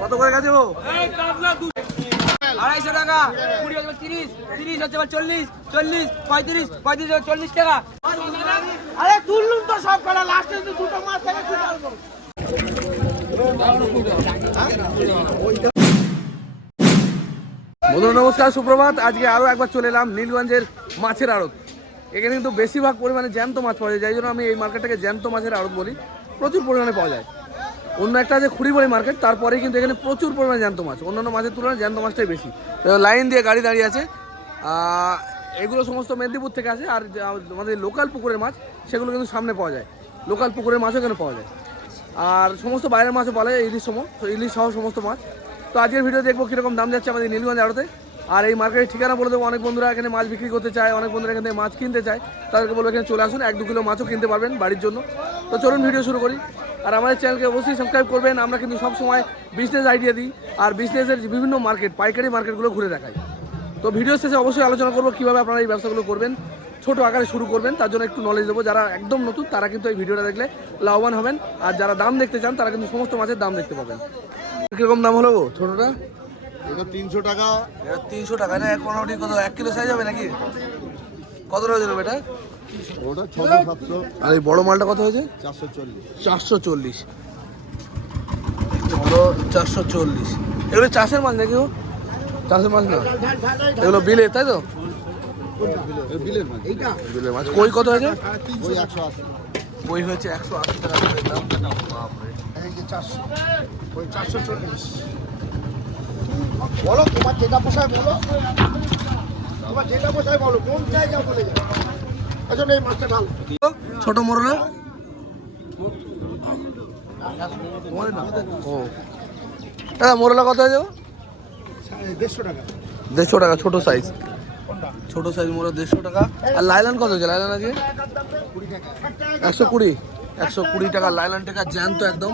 কত করে গেছে ও? 250 টাকা, 20 হচ্ছে 30, 30 হচ্ছে 40, 40, 35, 35 হচ্ছে 40 টাকা। আরে তুললুম তো সব কটা, লাস্টে দুটো মাছ থেকে কি করবো? বন্ধুরা নমস্কার, সুপ্রভাত। আজকে আরও একবার চলে এলাম নীলগঞ্জের মাছের আড়ত। এখানে কিন্তু বেশিরভাগ পরিমাণে জ্যান্ত মাছ পাওয়া যায়, যাই জন্য আমি এই মার্কেটটাকে জ্যান্ত মাছের আড়ত বলি। প্রচুর পরিমাণে পাওয়া যায়। অন্য একটা আছে খুঁড়িবাড়ি মার্কেট, তারপরে কিন্তু এখানে প্রচুর পরিমাণে জ্যান্ত মাছ, অন্যান্য মাছের তুলনায় জ্যান্ত মাছটাই বেশি। লাইন দিয়ে গাড়ি দাঁড়িয়ে আছে। এগুলো সমস্ত মেদিনীপুর থেকে আসে, আর আমাদের লোকাল পুকুরের মাছ সেগুলো কিন্তু সামনে পাওয়া যায়। লোকাল পুকুরের মাছও এখানে পাওয়া যায়, আর সমস্ত বাইরের মাছও পাওয়া যায়, ইলিশ সহ সমস্ত মাছ। তো আজকের ভিডিও দেখবো কীরকম দাম যাচ্ছে আমাদের নীলগঞ্জ আড়তে। আর এই মার্কেটের ঠিকানা বলে দেবো। অনেক বন্ধুরা এখানে মাছ বিক্রি করতে চায়, অনেক বন্ধুরা এখানে মাছ কিনতে চায়, তাদেরকে বলবো এখানে চলে আসুন, 1-2 কিলো মাছও কিনতে পারবেন বাড়ির জন্য। তো চলুন ভিডিও শুরু করি। আর আমাদের চ্যানেলকে অবশ্যই সাবস্ক্রাইব করবেন। আমরা কিন্তু সবসময় বিজনেস আইডিয়া দিই, আর বিজনেসের বিভিন্ন মার্কেট, পাইকারি মার্কেটগুলো ঘুরে দেখাই। তো ভিডিও শেষে অবশ্যই আলোচনা করবো কীভাবে আপনারা এই ব্যবসাগুলো করবেন, ছোটো আকারে শুরু করবেন, তার জন্য একটু নলেজ দেবো। যারা একদম নতুন তারা কিন্তু এই ভিডিওটা দেখলে লাভবান হবেন, আর যারা দাম দেখতে চান তারা কিন্তু সমস্ত মাছের দাম দেখতে পাবেন। কীরকম দাম হলো গো ছোটোটা? এটা 300 টাকা। 300 টাকা না? মোটামুটি কত, 1 কিলো সাইজ হবে নাকি? কত রয়েছে এটা? ওটা 600-700। আর এই বড় মালটা কত হয়েছে? 440। 440। বড় 440। এগুলো চাষের মাছ নাকি? ও চাষের মাছ না, এগুলো বিলের, তাই তো? বিলের মাছ। এইটা বিলের মাছ। কই কত হয়েছে? ওই 180। কই হয়েছে 180 টাকা করে দাম। বাপরে, এই যে 400, ওই 440। বলো তোমার যেটা পোষায় বলো, তোমার যেটা পোষায় বলো, কোন জায়গা বলে যাও। আচ্ছা এই মাছটা ভালো। ছোট মোরলা ও দাদা, মোরলা কত হয়ে যাবো? 150 টাকা। 150 টাকা ছোট সাইজ। ছোট সাইজ মোরলা 150 টাকা। আর লাইলান কত হচ্ছে? লাইলান আজকে 120। 120 টাকা লাইলান টাকা, জ্যান্ত একদম।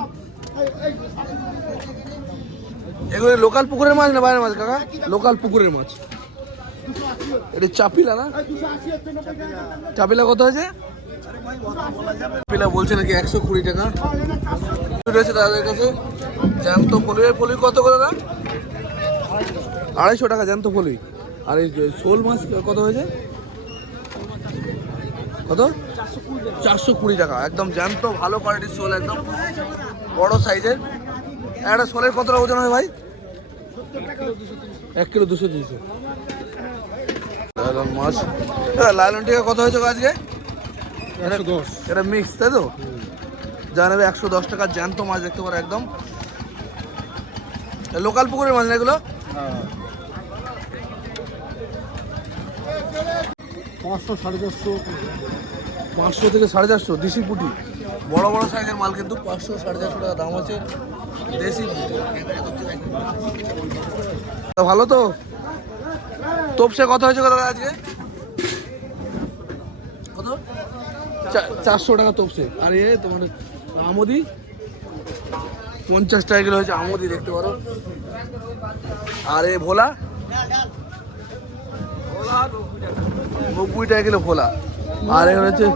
এগুলো লোকাল পুকুরের মাছ না বাইরের মাছ কাকা? লোকাল পুকুরের মাছ। এটা চাপিলা না? চাপিলা কত হয়েছে? চাপিলা বলছে নাকি 120 টাকা রয়েছে তাদের কাছে। জ্যান্ত পলি, পলি কত করে না? 250 টাকা জ্যান্ত পলি। আর এই শোল মাছ কত হয়েছে? কত? 420 টাকা। একদম জ্যান্ত ভালো কোয়ালিটির শোল, একদম বড় সাইজের। একটা শোলের কতটা ওজন হয় ভাই? 1 কিলো 200-300 লাইলন মাছ। লাইলন টিকা কত হয়েছে আজকে? 110। এটা মিক্স, তাই তো? যা নেবে 110 টাকা জ্যান্ত মাছ দেখতে পারো, একদম লোকাল পুকুরের মাছ না এগুলো? 500-450। 500 থেকে 450 দেশি পুঁটি। বড় বড় সাইজের মাল কিন্তু 500-450 টাকা দাম আছে দেশি পুঁটি। ভালো তো? তোপসে কত হয়েছে দাদা আজকে? কত? 400 টাকা তোপসে। আর এ তোমার আমদি 50 টাকা কিলো হয়েছে আমদি, দেখতে পারো। আর এ ভোলা 90 টাকা কিলো ভোলা। আর এখানে হচ্ছে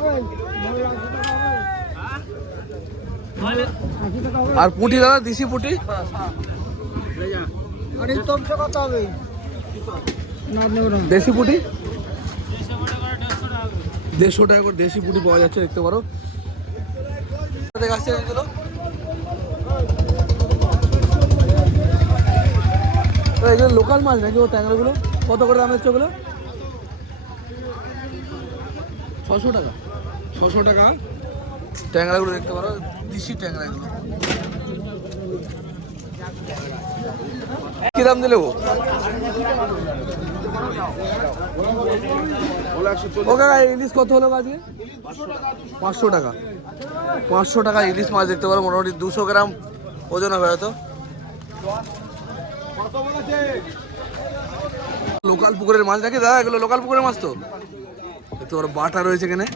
আর পুঁটি দাদা, দেশি পুঁটি দেশি পুঁটি 150 টাকা করে দেশি পুঁটি পাওয়া যাচ্ছে, দেখতে পারো। এগুলো লোকাল মাছ নাকি ও ট্যাংরাগুলো? কত করে দাম হচ্ছে ওগুলো? 600 টাকা। 600 টাকা ট্যাংরাগুলো দেখতে পারো, দেশি ট্যাংরাগুলো। কি দাম দিলে ও? ও কাকা ইলিশ কত হলো আজকে? 500 টাকা। 500 টাকা ইলিশ মাছ দেখতে পারো, মোটামুটি 200 গ্রাম ওজন হবে হয়তো। লোকাল পুকুরের মাছ নাকি দাদা? এগুলো লোকাল পুকুরের মাছ তো দেখতে পারো। বাটা রয়েছে এখানে,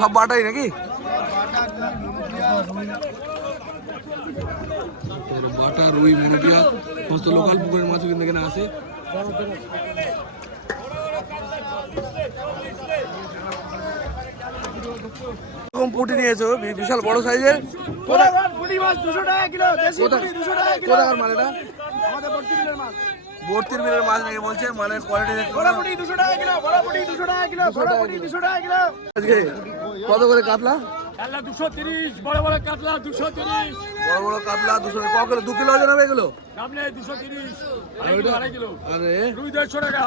সব বাটাই নাকি? বাটা, রুই, মনোটিয়া সমস্ত লোকাল পুকুরের মাছও কিন্তু এখানে আসে। এরকম পুঁটি নিয়েছো বিশাল বড় সাইজের। পুঁটি মাছ 200 টাকা কিলো, দেশি পুঁটি 200 টাকা কিলো। কোথাকার মাল এটা? আমাদের বর্তি বিলের মাছ। বর্তির মিলের মাছ নাকি বলছে, মানে কোয়ালিটি দেখতে বড় পুঁটি 200 টাকা কিলো, বড় পুঁটি 200 টাকা কিলো, বড় পুঁটি 200 টাকা কিলো। আজকে কত করে কাতলা? কাতলা 230, বড় বড় কাতলা 230, বড় বড় কাতলা 200 টাকা। ক কিলো? 2 কিলো ওজন হবে এগুলো? নামলে 230, আর ওইটা? আড়াই কিলো, আরে রুই 150 টাকা,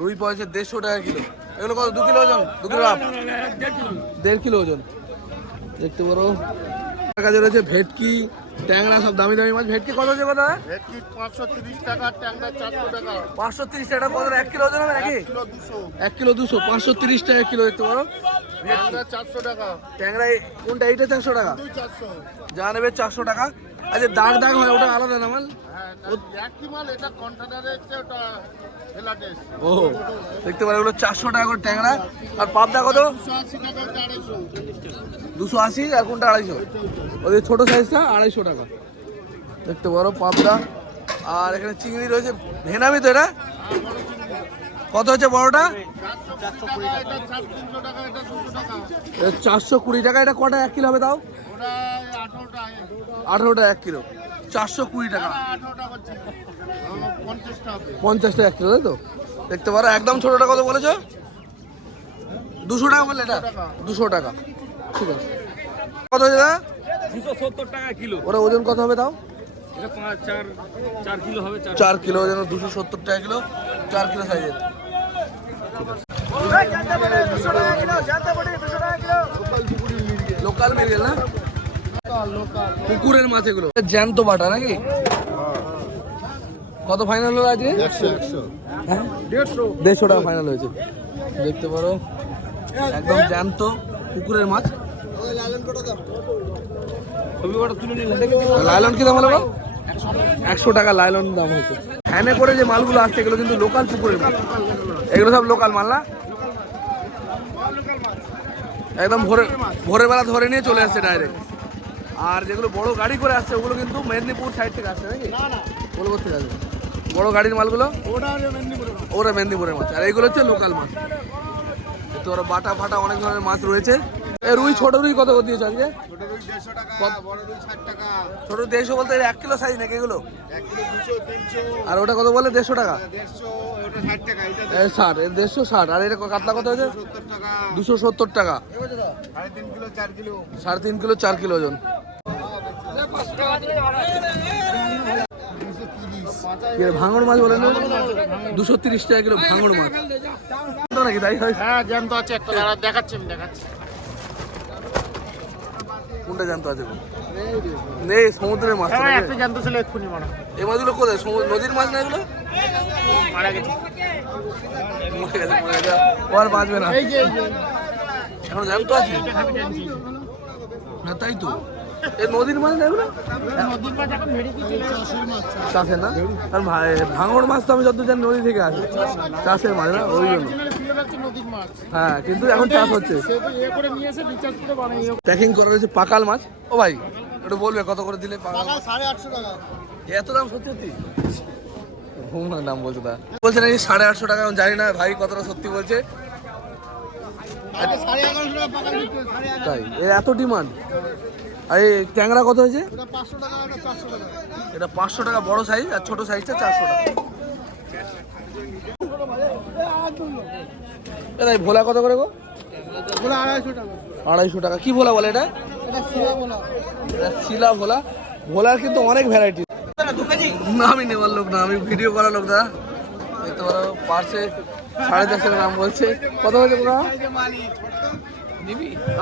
রুই পয়সা 150 টাকা কিলো। এগুলো কত? 2 কিলো ওজন? 2 কিলো আপ? 1.5 কিলো। 1.5 কিলো ওজন। দেখতে পারো কাছে রয়েছে ভেটকি, ট্যাংরা, সব দামি দামি মাছ। ভেটকি কত আছে কথা? ভেটকি 530 টাকা, ট্যাংরা 400 টাকা, 530 টাকা। কত? 1 কিলো ওজন হবে নাকি? কিলো 200, 1 কিলো 200, 530 টাকা কিলো। দেখতে পারো ট্যাংরা 400 টাকা, ট্যাংরা কোনটা? এইটা 400 টাকা, 400। যা নেবে 400 টাকা। আচ্ছা দাগ দাগ হয় ওটা আলাদা না মাল? হ্যাঁ, একই মাল, এটা কন্টেনারে এসছে, ওটা ফেলাটেস। ও দেখতে পারো এগুলো 400 টাকা করে ট্যাংরা। আর পাবদা কত? 280 টাকা, ওটা 250। 280। আর কোনটা 250? ওদের ছোট সাইজটা 250 টাকা। দেখতে পারো পাবদা। আর এখানে চিংড়ি রয়েছে, ভেনামি তো এটা। কত হচ্ছে বড়টা? 420 টাকা, এটা 300 টাকা, এটা 200 টাকা। 420 টাকা। এটা কটা 1 কিলো হবে তাও? ওটা 18 টাকা, 18টা 1 কিলো, 420 টাকা। 18 টাকা হচ্ছে, 50 টাকা হবে। 50 টাকা 1 কিলো, তাই তো? দেখতে পারো একদম ছোটটা কত বলেছো? 200 টাকা বললে এটা? 200 টাকা, ঠিক আছে। কত হয়েছে দাদা? 270 টাকা কিলো, ওরা ওজন কত হবে তাও? এটা 4 কিলো হবে, 4 কিলো ওজন, 270 টাকা কিলো, 4 কিলো সাইজের। লোকাল মেরিয়েল না? পুকুরের মাছ এগুলো, জ্যান্ত বাটা নাকি? কত ফাইনাল হলো আজকে? 100 হ্যাঁ 150 টাকা ফাইনাল হয়েছে। দেখতে পারো একদম জ্যান্ত পুকুরের মাছ। লাইলন কি দাম হলো? 100 টাকা লাইলন দাম হয়েছে। হ্যানে করে যে মালগুলো আসছে এগুলো কিন্তু লোকাল পুকুরের মাছ। এগুলো সব লোকাল মাল না? একদম ভোরের বেলা ধরে নিয়ে চলে আসছে ডাইরেক্ট। আর যেগুলো বড় গাড়ি করে আসছে ওগুলো কিন্তু মেদিনীপুর সাইড থেকে আসছে নাকি? ওগুলো কোথা থেকে আসবে? বড় গাড়ির মালগুলো ওরা মেদিনীপুরের মাছ, আর এগুলো হচ্ছে লোকাল মাছ। তো ওরা বাটা ফাটা অনেক ধরনের মাছ রয়েছে। এই রুই, ছোট রুই কত করে দিয়েছো আজকে? ছোট রুই 150 টাকা, বড় রুই 60 টাকা। ছোট 150 বলতে 1 কিলো সাইজ নাকি এগুলো? 1 কিলো 200, 300, আর ওটা কত বলে? 150 টাকা। 150, ওটা 60 টাকা, এটা 60, এর 150, আর এটা কাতলা কত হয়েছে? 70 টাকা। 270 টাকা। 3.5 কিলো, 4 কিলো। 3.5 কিলো 4 কিলো ওজন। 230। ভাঙড় মাছ বলে না? 230 টাকা কিলো ভাঙড় মাছ তো নাকি? তাই হয়? হ্যাঁ, জ্যান্ত আছে একটা, দাঁড়া দেখাচ্ছি, আমি দেখাচ্ছি। কোনটা জানতো আছে? নেই, সমুদ্রের মাছ তো হ্যাঁ, নাকি? একটা জ্যান্ত ছিল এক্ষুনি মারা। এই মাছগুলো কোথায়? নদীর মাছ না এগুলো? মারা গেছে। মরে গেছে, মরে গেছে। ও আর বাঁচবে না। এই যে এখন জ্যান্ত আছে? হ্যাঁ তাই তো। এই নদীর মাছ না এগুলো? নদীর মাছ এখন ভেড়ি দিয়ে চাষের মাছ। চাষের না? আর ভাঙড় মাছ তো আমি যত জানি নদী থেকে আসে, চাষের মাছ না, ওই জন্য। নদীর মাছ। হ্যাঁ কিন্তু এখন চাষ হচ্ছে। সে তো ইয়ে করে নিয়ে এসে রিচার্জ করে বানাই। প্যাকিং করা রয়েছে পাকাল মাছ। ও ভাই একটু বলবে কত করে দিলে পাকাল? 850 টাকা। এত দাম? সত্যি সত্যি? ঘুমার দাম বলছে তা বলছে নাকি 850 টাকা। আমি জানি না ভাই কতটা সত্যি বলছে। 1150 টাকা পাকা বিক্রি, 1150। তাই এর এত ডিমান্ড? আর এই ট্যাংরা কত হয়েছে? ওটা 500 টাকা, ওটা 400 টাকা। এটা 500 টাকা বড় সাইজ, আর ছোট সাইজটা 400 টাকা। এটা এই ভোলা কত করে গো? ওগুলো 250 টাকা। 250 টাকা। কি ভোলা বলে এটা? এটা সিয়া বলা। এটা শিলা ভোলা। ভোলার কিন্তু অনেক ভ্যারাইটি। না আমি নেওয়ার লোক না, আমি ভিডিও করার লোক। দা দেখতে পারো পার্সে 450 টাকা দাম বলছে। কত হয়েছে পুরো?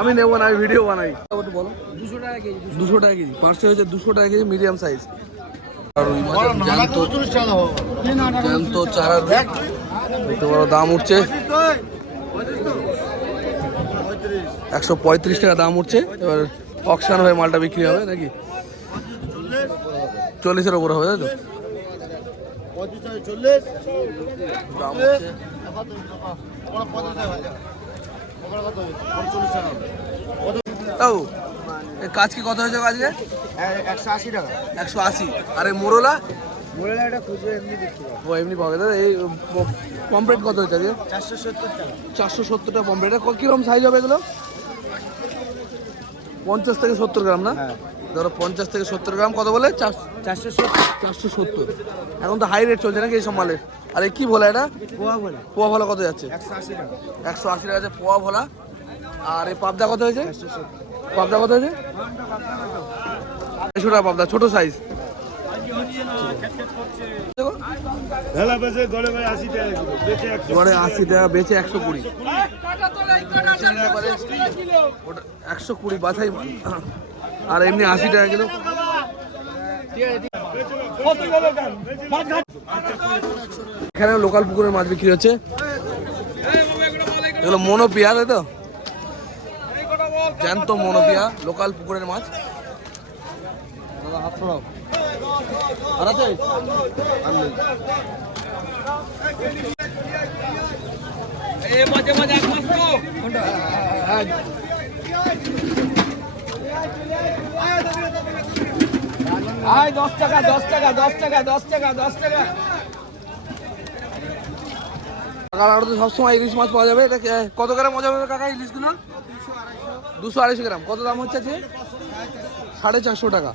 আমি নেবো না, আমি ভিডিও বানাই। একটু বলো। 200 টাকা কেজি। 200 টাকা কেজি পার্সে হয়েছে, 200 টাকা কেজি মিডিয়াম সাইজ। আর ওই মাছ জ্যান্ত, জ্যান্ত চারা রুই। দেখতে পারো দাম উঠছে 135 টাকা দাম উঠছে। এবার অকশন হয়ে মালটা বিক্রি হবে নাকি? 40-এর ওপর হবে, তাই তো? দাম উঠছে। তাও এই কাজ কি কত হয়েছে আজকে? 180 টাকা। 180। আর এই মোরলা? মোরেলা এটা খুচরো এমনি বিক্রি হয়। ও এমনি পাবে দাদা। এই পমপ্লেট কত হয়েছে আজকে? 470 টাকা। 470 টাকা পমপ্লেট। কিরকম সাইজ হবে এগুলো? 50 থেকে 70 গ্রাম না? হ্যাঁ। ধরো 50 থেকে 70 গ্রাম কত বলে? 470। এখন তো হাই রেট চলছে নাকি এই সব মালের? আর এই কি ভোলা এটা? পোয়া ভোলা কত যাচ্ছে? 180 টাকা আছে পোয়া ভোলা। আর এই পাবদা কত হয়েছে? পাবদা কত হয়েছে? 250 টাকা পাবদা, ছোট সাইজ। গড়ে 80 টাকা, বেচে 120। 120 বাছাই মাল। আর এমনি 80 টাকা কিলো। এখানে লোকাল পুকুরের মাছ বিক্রি হচ্ছে। এগুলো মনোপিয়া, তাই তো? জ্যান্ত মনোপিয়া, লোকাল পুকুরের মাছ। দাদা হাত ছড়াও। আর আছে? আয় 10 টাকা 10 টাকা 10 টাকা 10 টাকা 10 টাকা। কাকার আড়তে সবসময় ইলিশ মাছ পাওয়া যাবে। এটা কত গ্রাম মজা হবে কাকা ইলিশগুলো? 200-250 গ্রাম। কত দাম হচ্ছে আজকে? 450 টাকা।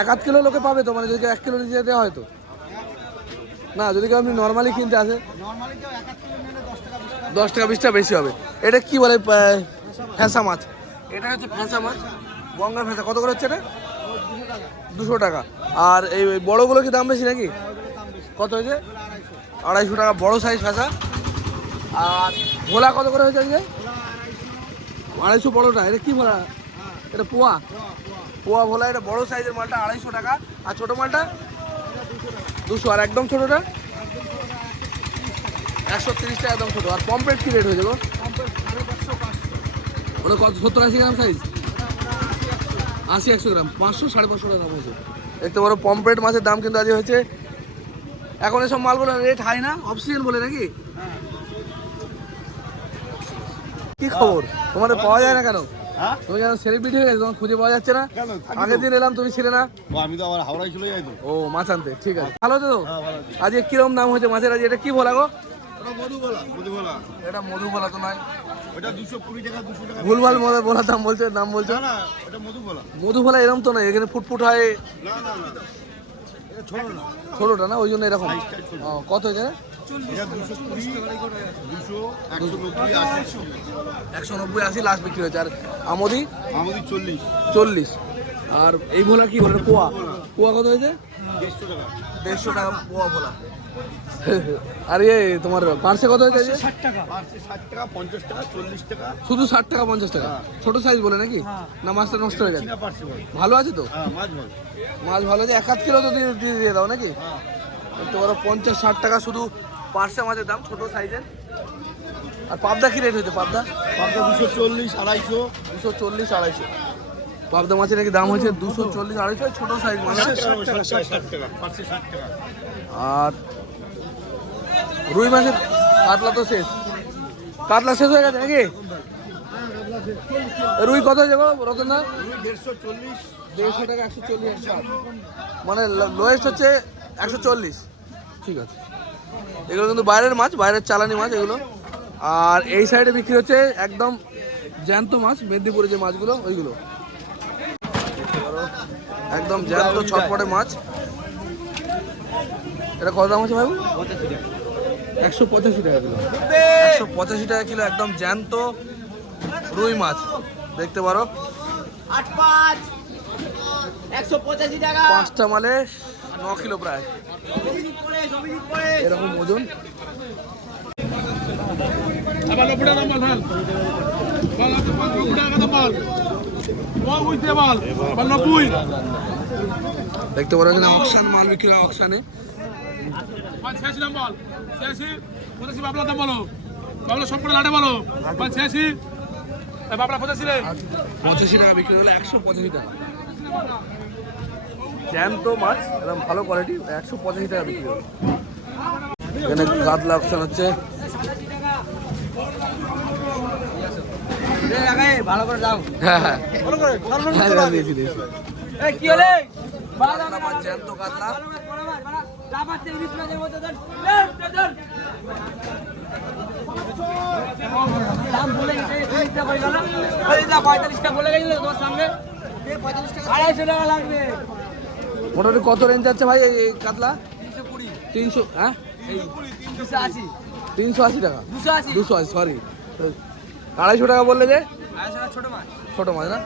1/2 কিলো লোকে পাবে তো, মানে যদি 1 কিলো নিচে দেওয়া হয় তো না? যদি কেউ আপনি নর্মালি কিনতে আসে 10 টাকা 20 টাকা বেশি হবে। এটা কি বলে? ফ্যাঁসা মাছ। এটা হচ্ছে ফ্যাঁসা মাছ, গঙ্গার ফ্যাঁসা। কত করে হচ্ছে এটা? 200 টাকা। আর এই বড়গুলো কি দাম বেশি নাকি? কত হয়েছে? 250 টাকা বড় সাইজ ফ্যাঁসা। আর ভোলা কত করে হয়েছে আজকে? 250 বড়টা। এটা কি ভোলা? এটা পোয়া ভোলা। এটা বড় সাইজের মালটা 250 টাকা। আর ছোটো মালটা 200। আর একদম ছোটোটা 130 টাকা একদম ছোটো। আর পম্পলেট কি রেট হয়ে যাবো? ওটা কত? 70-80 গ্রাম সাইজ? 80-100 গ্রাম 500-550 টাকা দাম হয়েছে। দেখতে পারো পম্পলেট মাছের দাম কিন্তু আজ হয়েছে। এখন এসব মালগুলো রেট হাই না, অফ সিজন বলে নাকি? কি খবর তোমাদের? পাওয়া যায় না কেন? তুমি যেন সেলিব্রিটি হয়ে গেছো, তোমার খুঁজে পাওয়া যাচ্ছে না। আগের দিন এলাম, তুমি ছিলে না। আমি তো আবার হাওড়ায় চলে যাই তো। ও মাছ আনতে, ঠিক আছে। ভালো তো? আজকে কিরকম দাম হয়েছে মাছের? আজ এটা কি ভোলা গো? এটা মধুবলা তো নয়। ওটা 220 টাকা 200 টাকা। ভুলভাল বলার দাম বলছো, নাম বলছো। না ওটা মধুবলা। মধুবলা এরকম তো নয়, এখানে ফুটফুট হয়। না এটা ছোট না। ছোটটা না, ওই জন্য এরকম। ও, কত হয়েছে? এটা 220 200 190 80 190-80 লাস্ট বিক্রি হয়েছে। আর আমদি? আমাদের 40। আর এই ভোলা কি বলে? পোয়া কত হয়েছে? 150 টাকা। 150 টাকা পোয়া ভোলা। আর তোমার পার্সে কত হয়েছে? 60 টাকা। 60 টাকা 50 টাকা 40 টাকা। শুধু 60 টাকা 50 টাকা। ছোট সাইজ বলে নাকি? না মাছটা নষ্ট হয়ে যায়? চীনা পার্সে বলে। ভালো আছে তো? হ্যাঁ মাছ ভালো। মাছ ভালো আছে। 1/2 কিলো তো দিয়ে দাও নাকি? দেখতে পারো 50-60 টাকা শুধু পার্সে মাছের দাম, ছোট সাইজের। আর পাবদা কি রেট হয়েছে? পাবদা 240 250 240-250। পাবদা মাছের নাকি দাম হয়েছে 240-250, ছোট সাইজ মাছ। 60 টাকা পার্সে 60 টাকা। আর রুই মাছের কাতলা তো শেষ। কাতলা শেষ হয়ে গেছে নাকি? রুই কত হয়ে যাবো রতনদা? 150 টাকা 140। মানে লোয়েস্ট হচ্ছে 140। ঠিক আছে। এগুলো কিন্তু বাইরের মাছ, বাইরের চালানি মাছ এগুলো। আর এই সাইডে বিক্রি হচ্ছে একদম জ্যান্ত মাছ, মেদিনীপুরে যে মাছগুলো ওইগুলো একদম জ্যান্ত ছটপটে মাছ। এটা কত দাম হচ্ছে ভাই? 185 টাকা কিলো। 185 টাকা কিলো একদম জ্যান্ত রুই মাছ। দেখতে পারো 185 টাকা। 5টা মালে 9 কিলো প্রায় এরকম ওজন। আবার 90 টাকা মাল ভাল। বল 90 টাকা তো বল। বল বুঝতে বল। বল 90। দেখতে পারো এখানে অকশান মাল বিক্রি হয়, অকশানে। 86 দাম বল। 86 85 বাবলা দাম বলো। বাবলা সম্পূর্ণ লাটে বলো। 86 এ বাবলা 85 রে। 85 টাকা বিক্রি হলো। 185 টাকা জ্যান্ত মাছ, একদম ভালো কোয়ালিটি। 185 টাকা বিক্রি হলো। এখানে কাতলা অকশান হচ্ছে। ভালো করে দাও। হ্যাঁ হ্যাঁ দিয়েছি। এই কি হলে? কাতলা মাছ, জ্যান্ত কাতলা। দাম বলে গেছে 30 টাকা হয়ে গেল। ওই দা 45 টাকা বলে গেছিল তোমার সামনে। 250 টাকা লাগবে। মোটামুটি কত রেঞ্জ যাচ্ছে ভাই এই কাতলা? 300 হ্যাঁ 280 380 টাকা 280 280 সরি 250 টাকা বললে যে? 250 ছোট মাছ। ছোট মাছ না?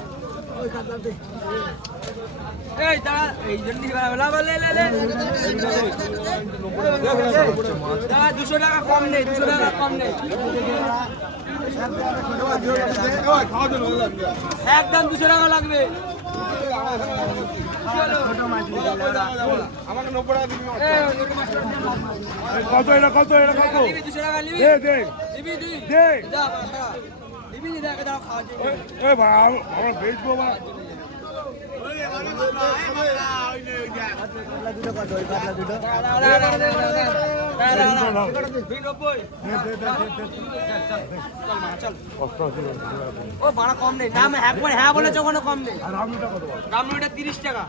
এই দাঁড়া, এই জলদি বেলা বলে লে লে। দাঁড়া 200 টাকা কম নেই, 200 টাকা কম নেই। একদম 200 টাকা লাগবে। আমাকে 90 টাকা দিবি। এই, কত এটা কত এটা কত? নিবি 200 টাকা নিবি? দে দে নিবি দি। দে। যা বাবা। নিবি দি দেখে দাও খাওয়া যাবে। এ ভাই আমরা বেচবো বা ও ভাড়া কম নেই দাম একবার হ্যাঁ বলেছে ওখানে কম নেই রামনুটা 30 টাকা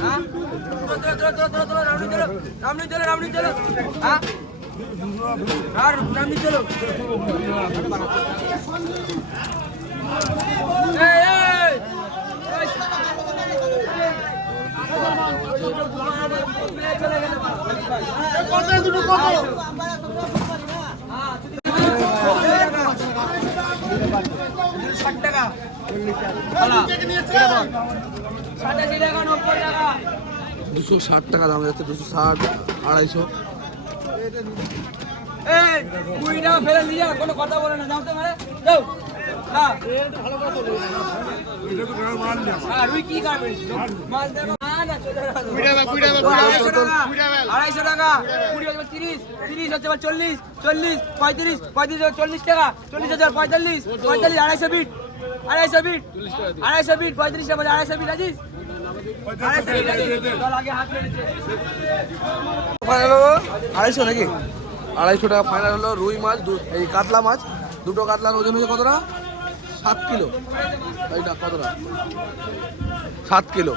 হ্যাঁ রামনু চলো হ্যাঁ আর রামনু চলো এই এই কত দুটো কত? 60 টাকা 260 টাকা দাম যাচ্ছে 260 250 এই 20 টাকা ফেলে নিয়ে যা কোনো কথা বলে না যাও তো মারে যাও হ্যাঁ আর রুই কি করবে মাছ দেখো না চলে গেল 250 টাকা 20 হচ্ছে 30 30 হচ্ছে 40 40 35 35 40 টাকা 40 হাজার 45 45 250 বিট 250 বিট 250 বিট 35 টাকা 250 বিট আজিস 250 বিট চল আগে হাত মেরেছে ফাইনাল হলো 250 নাকি 250 টাকা ফাইনাল হলো রুই মাছ এই কাতলা মাছ দুটো কাতলার ওজন হচ্ছে কতটা 7 কিলো এইটা কতটা 7 কিলো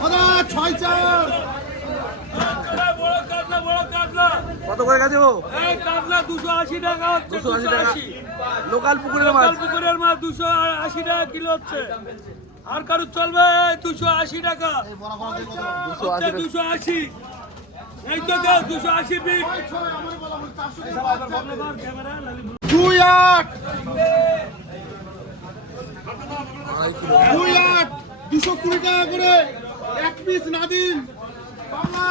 দাদা 6-4 কত করে গেছে ও এই কাতলা 280 টাকা হচ্ছে 280 টাকা লোকাল পুকুরের মাছ পুকুরের মাছ 280 টাকা কিলো হচ্ছে আর কারো চলবে 280 টাকা 280 এই তো 280 বিট 2-8 2.5 কিলো 220 টাকা করে এক পিস নাদিম বাংলা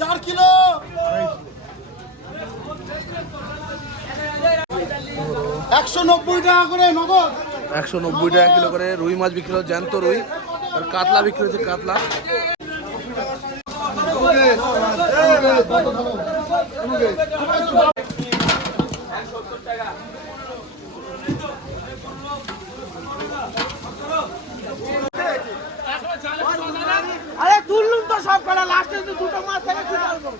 4 কিলো 190 টাকা করে নগদ 190 টাকা কিলো করে রুই মাছ বিক্রি হচ্ছে জ্যান্ত রুই আর কাতলা বিক্রি হচ্ছে কাতলা আরে তুললুম তো সব করা লাস্টে তো দুটো মাছ থেকে কি পারবো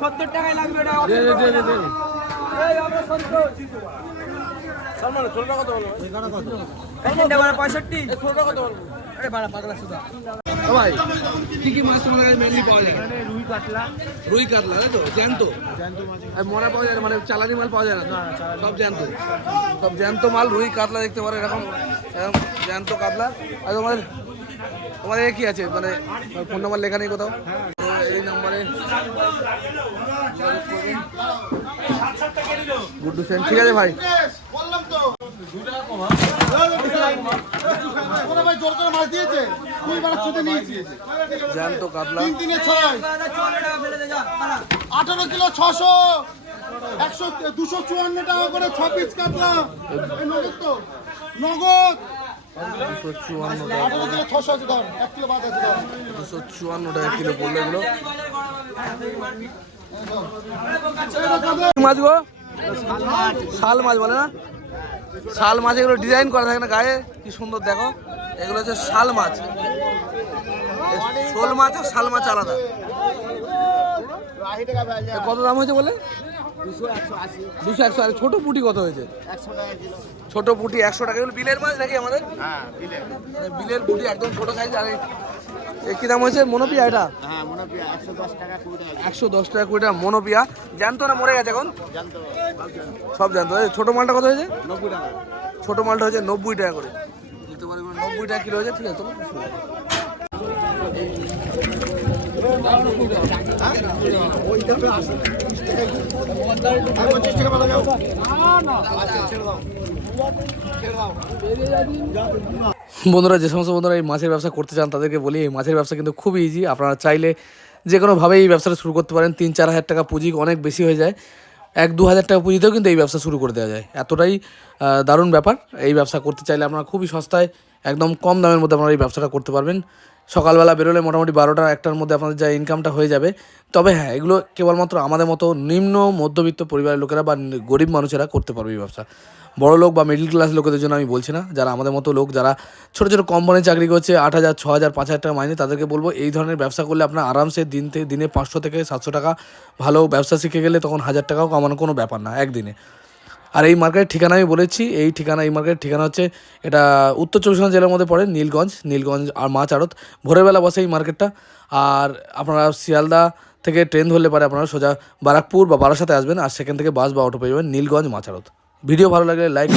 সত্তর টাকায় লাগবে পঁয়ষট্টি ভাই কি কি মাছ তোমাদের কাছে মেনলি পাওয়া যায় রুই কাতলা তাই তো জ্যান্ত আর মরা পাওয়া যায় না মানে চালানি মাল পাওয়া যায় না সব জ্যান্ত মাল রুই কাতলা দেখতে পারো এরকম জ্যান্ত কাতলা আর তোমাদের কি আছে মানে ফোন নাম্বার লেখা নেই কোথাও এই নাম্বারে গুড্ডু সেন ঠিক আছে ভাই বললাম তো ওরা ভাই জোর করে মাছ দিয়েছে তুই বাড়া ছুটে নিয়েছিস জ্যান্ত কাতলা 3 3 6 18 কিলো 600 254 টাকা করে 6 পিস কাতলা এই নগদ তো নগদ 254 টাকা 18 কিলো 600 আছে দাম 1 কিলো বাদ আছে দাম 254 টাকা কিলো বললো এগুলো মাছ গো শাল মাছ বলে না শাল মাছ এগুলো ডিজাইন করা থাকে না গায়ে কি সুন্দর দেখো এগুলো হচ্ছে শাল মাছ শোল মাছ আর শাল মাছ আলাদা কত দাম হয়েছে বলে 200 100 আর ছোট পুঁটি কত হয়েছে? 100 টাকা কিলো। ছোট পুঁটি 100 টাকা। এগুলো বিলের মাছ নাকি আমাদের? হ্যাঁ বিলে। মানে বিলের পুঁটি একদম ছোট সাইজ। আর কি দাম হয়েছে মনোপিয়া এটা? হ্যাঁ মনে হয় 110 টাকা 20 টাকা। 110 টাকা 20 টাকা মনোপিয়া। জানতো না মরে গেছে এখন? জানতো সব জানতো। এই ছোট মালটা কত হয়েছে? 90 টাকা। ছোট মালটা হচ্ছে 90 টাকা করে। দিতে পারি 90 টাকা কিলো হয়েছে। ঠিক আছে চলো। ওই দামে আসে। 25 টাকা ভালো যাও। বন্ধুরা, যে সমস্ত বন্ধুরা এই মাছের ব্যবসা করতে চান তাদেরকে বলি, এই মাছের ব্যবসা কিন্তু খুবই ইজি। আপনারা চাইলে যে কোনোভাবেই এই ব্যবসাটা শুরু করতে পারেন। 3-4 হাজার টাকা পুঁজি অনেক বেশি হয়ে যায়। 1-2 হাজার টাকা পুঁজিতেও কিন্তু এই ব্যবসা শুরু করে দেওয়া যায়। এতটাই দারুণ ব্যাপার। এই ব্যবসা করতে চাইলে আপনারা খুবই সস্তায় একদম কম দামের মধ্যে আপনারা এই ব্যবসাটা করতে পারবেন। সকালবেলা বেরোলে মোটামুটি 12টা-1টার মধ্যে আপনাদের যা ইনকামটা হয়ে যাবে। তবে হ্যাঁ, এগুলো কেবলমাত্র আমাদের মতো নিম্ন মধ্যবিত্ত পরিবারের লোকেরা বা গরিব মানুষেরা করতে পারবে এই ব্যবসা। বড় লোক বা মিডল ক্লাস লোকেদের জন্য আমি বলছি না। যারা আমাদের মতো লোক, যারা ছোটো ছোটো কোম্পানি চাকরি করছে 8,000, 6,000, 5,000 টাকা মাইনে, তাদেরকে বলবো এই ধরনের ব্যবসা করলে আপনার আরামসে দিনে 500 থেকে 700 টাকা ভালো ব্যবসা শিখে গেলে তখন 1,000 টাকাও কামানো কোনো ব্যাপার না একদিনে। আর এই মার্কেটের ঠিকানা আমি বলেছি, এই মার্কেটের ঠিকানা হচ্ছে, এটা উত্তর 24 পরগনা জেলার মধ্যে পড়ে, নীলগঞ্জ আর মাছ আড়ত। ভোরবেলা বসে এই মার্কেটটা। আর আপনারা শিয়ালদা থেকে ট্রেন ধরলে পারে আপনারা সোজা বারাকপুর বা বারাসাতে আসবেন, আর সেখান থেকে বাস বা অটো পেয়ে যাবেন নীলগঞ্জ মাছ আড়ত। ভিডিও ভালো লাগলে লাইক